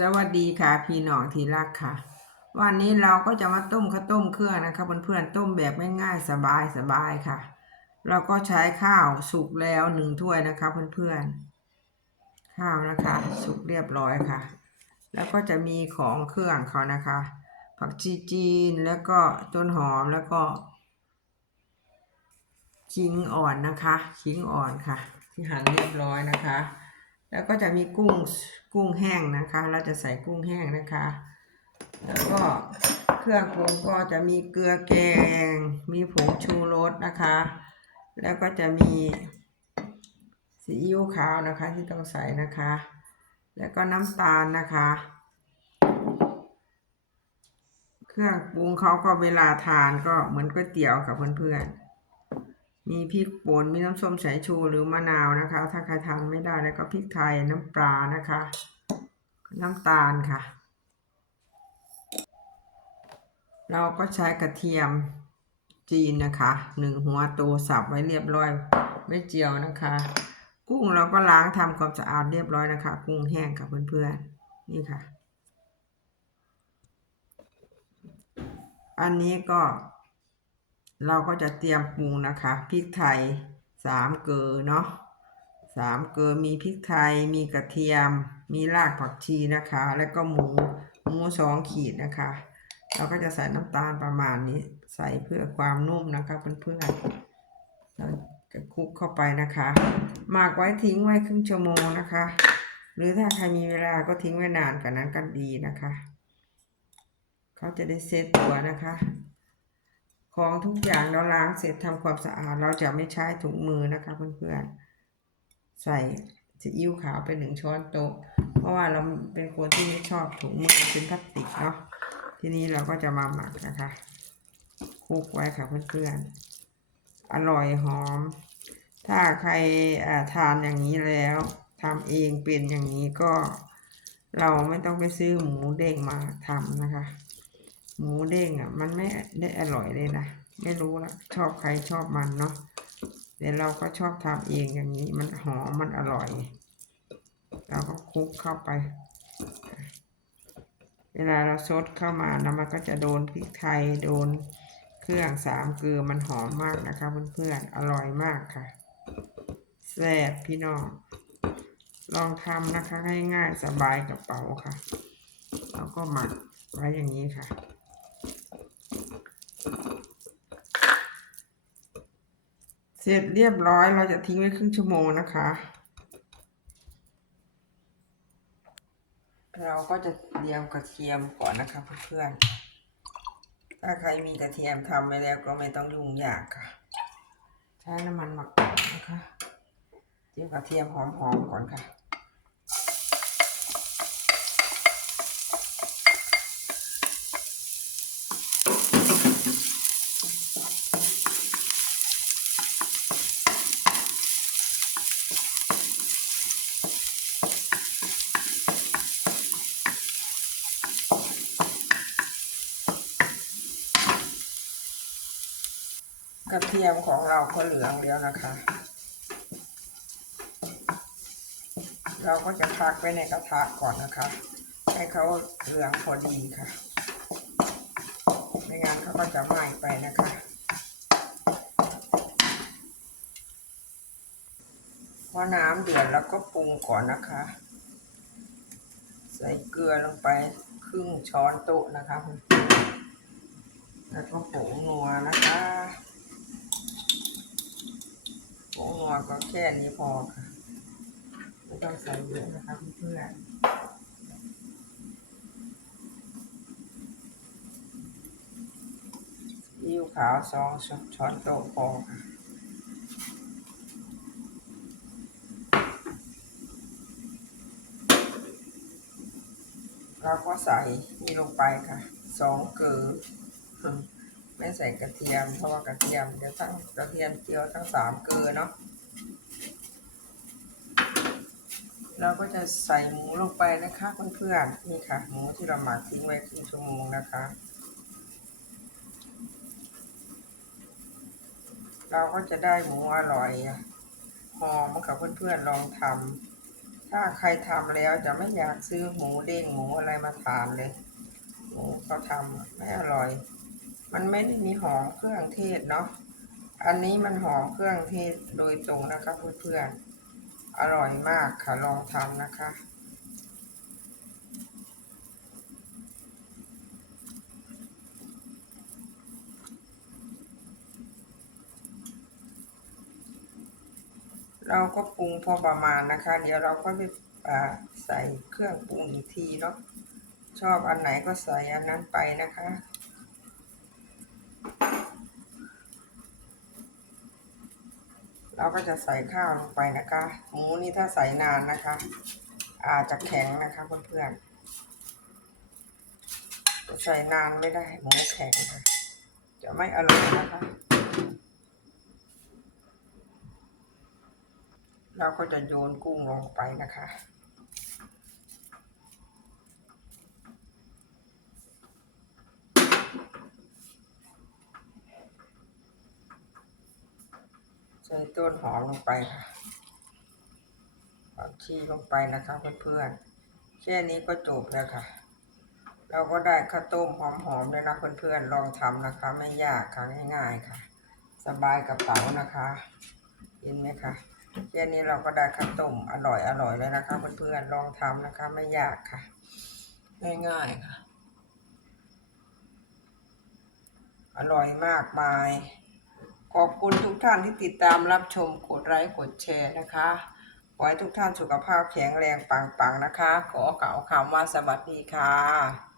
สวัสดีค่ะ พี่น้องที่รักค่ะ วันนี้เราก็จะมาต้มข้าวต้มเครื่องนะคะเพื่อนๆต้มแบบง่ายๆสบายๆค่ะ เราก็ใช้ข้าวสุกแล้วหนึ่งถ้วยนะคะเพื่อนๆข้าวนะคะ สุกเรียบร้อยค่ะ แล้วก็จะมีของเครื่องเขานะคะ ผักชีจีนแล้วก็ต้นหอมแล้วก็ขิงอ่อนนะคะขิงอ่อนค่ะ ที่หั่นเรียบร้อยนะคะ แล้วก็จะมีกุ้งกุ้งแห้งนะคะ เราจะใส่กุ้งแห้งนะคะ แล้วก็เครื่องปรุงก็จะมีเกลือแกง มีผงชูรสนะคะ แล้วก็จะมีซีอิ๊วขาวนะคะที่ต้องใส่นะคะ แล้วก็น้ำตาลนะคะ เครื่องปรุงเขาก็เวลาทานก็เหมือนก๋วยเตี๋ยวกับเพื่อนๆ มีพริกป่นมีน้ำส้มสายชูหรือมะนาวนะคะ ถ้าใครทานไม่ได้แล้วก็พริกไทยน้ำปลานะคะ น้ำตาลค่ะ เราก็ใช้กระเทียมจีนนะคะหนึ่งหัวโตสับไว้เรียบร้อยไม่เจียวนะคะ กุ้งเราก็ล้างทำความสะอาดเรียบร้อยนะคะ กุ้งแห้งค่ะเพื่อนๆนี่ค่ะ อันนี้ก็ เราก็จะเตรียมปรุงนะคะพริกไทยสามเกลือเนาะสามเกลือมีพริกไทย มีกระเทียม มีรากผักชีนะคะ แล้วก็หมูหมูสองขีดนะคะ เราก็จะใส่น้ำตาลประมาณนี้ ใส่เพื่อความนุ่มนะคะเพื่อนๆเราจะคลุกเข้าไปนะคะหมักไว้ทิ้งไว้ครึ่งชั่วโมงนะคะ หรือถ้าใครมีเวลาก็ทิ้งไว้นานกว่านั้นก็ดีนะคะ เขาจะได้เซตตัวนะคะ ของทุกอย่างเราล้างเสร็จทำความสะอาด เราจะไม่ใช้ถุงมือนะคะเพื่อนๆ ใส่ซีอิ๊วขาวไปหนึ่งช้อนโต๊ะ เพราะว่าเราเป็นคนที่ไม่ชอบถุงมือเป็นพลาสติกเนาะ ทีนี้เราก็จะมาหมักนะคะคลุกไว้ค่ะเพื่อนๆ อร่อยหอม ถ้าใครอ่าทานอย่างนี้แล้วทำเองเป็นอย่างนี้ก็ เราไม่ต้องไปซื้อหมูเด้งมาทำนะคะ หมูเด้งอะ มันไม่ได้อร่อยเลยนะ ไม่รู้ละชอบใครชอบมันเนาะแต่เราก็ชอบทำเองอย่างนี้ มันหอมมันอร่อย เราก็คลุกเข้าไป เวลาเราซดเข้ามานะมันก็จะโดนพริกไทยโดนเครื่องสามเกลือมันหอมมากนะคะเพื่อนๆอร่อยมากค่ะแซ่บพี่น้อง ลองทำนะคะง่ายๆสบายกระเป๋าค่ะ แล้วก็หมักไว้อย่างนี้ค่ะ เสร็จเรียบร้อยเราจะทิ้งไว้ครึ่งชั่วโมงนะคะ เราก็จะเตรียมกระเทียมก่อนนะคะเพื่อนๆถ้าใครมีกระเทียมทำไปแล้วก็ไม่ต้องยุ่งยากค่ะ ใช้น้ำมันหมักก่อนนะคะเจียวกระเทียมหอมๆก่อนค่ะ กระเทียมของเราก็เหลืองแล้วนะคะ เราก็จะพักไว้ในกระทะก่อนนะคะ ให้เขาเหลืองพอดีค่ะ ไม่งั้นเขาก็จะไหม้ไปนะคะพอน้ำเดือดแล้วก็ปรุงก่อนนะคะ ใส่เกลือลงไปครึ่งช้อนโต๊ะนะคะแล้วก็ผงนัวนะคะ ผงนัวก็แค่นี้พอค่ะไม่ต้องใส่เยอะนะคะเพื่อนๆซีอิ๊วขาวสองช้อนโต๊ะพอค่ะเราก็ใส่นี่ลงไปค่ะสองเกลือ ไม่ใส่กระเทียม เพราะว่ากระเทียมเดี๋ยวทั้งกระเทียมเจียวทั้งสามเกลือเนาะเราก็จะใส่หมูลงไปนะคะเพื่อนๆนี่ค่ะ หมูที่เราหมักทิ้งไว้ครึ่งชั่วโมงนะคะ เราก็จะได้หมูอร่อยหอมกับเพื่อนๆลองทำถ้าใครทำแล้วจะไม่อยากซื้อหมูเด้งหมูอะไรมาทานเลย หมูเขาทำไม่อร่อย มันไม่ได้มีหอมเครื่องเทศเนาะ อันนี้มันหอมเครื่องเทศโดยตรงนะคะเพื่อนๆ อร่อยมากค่ะลองทำนะคะ เราก็ปรุงพอประมาณนะคะ เดี๋ยวเราก็ไปใส่เครื่องปรุงอีกทีเนาะ ชอบอันไหนก็ใส่อันนั้นไปนะคะ เราก็จะใส่ข้าวลงไปนะคะ หมูนี่ถ้าใส่นานนะคะ อาจจะแข็งนะคะเพื่อนๆ ใส่นานไม่ได้หมูแข็งค่ะ จะไม่อร่อยนะคะ เราก็จะโยนกุ้งลงไปนะคะ ส่ต้นหอมลงไปค่ะผักชีลงไปนะคะเพื่อนๆแค่นี้ก็จบแล้วค่ะ เราก็ได้ข้าวต้มหอมๆเลยนะเพื่อนๆลองทำนะคะ ไม่ยากค่ะง่ายๆค่ะ สบายกระเป๋านะคะเห็นไหมคะแค่นี้เราก็ได้ข้าวต้มอร่อยอร่อยแล้วนะคะเพื่อนๆลองทำนะคะ ไม่ยากค่ะ ง่ายๆค่ะ อร่อยมากมาย ขอบคุณทุกท่านที่ติดตามรับชมกดไลค์กดแชร์นะคะขอให้ทุกท่านสุขภาพแข็งแรงปังๆนะคะ ขอกล่าวคำว่าสวัสดีค่ะ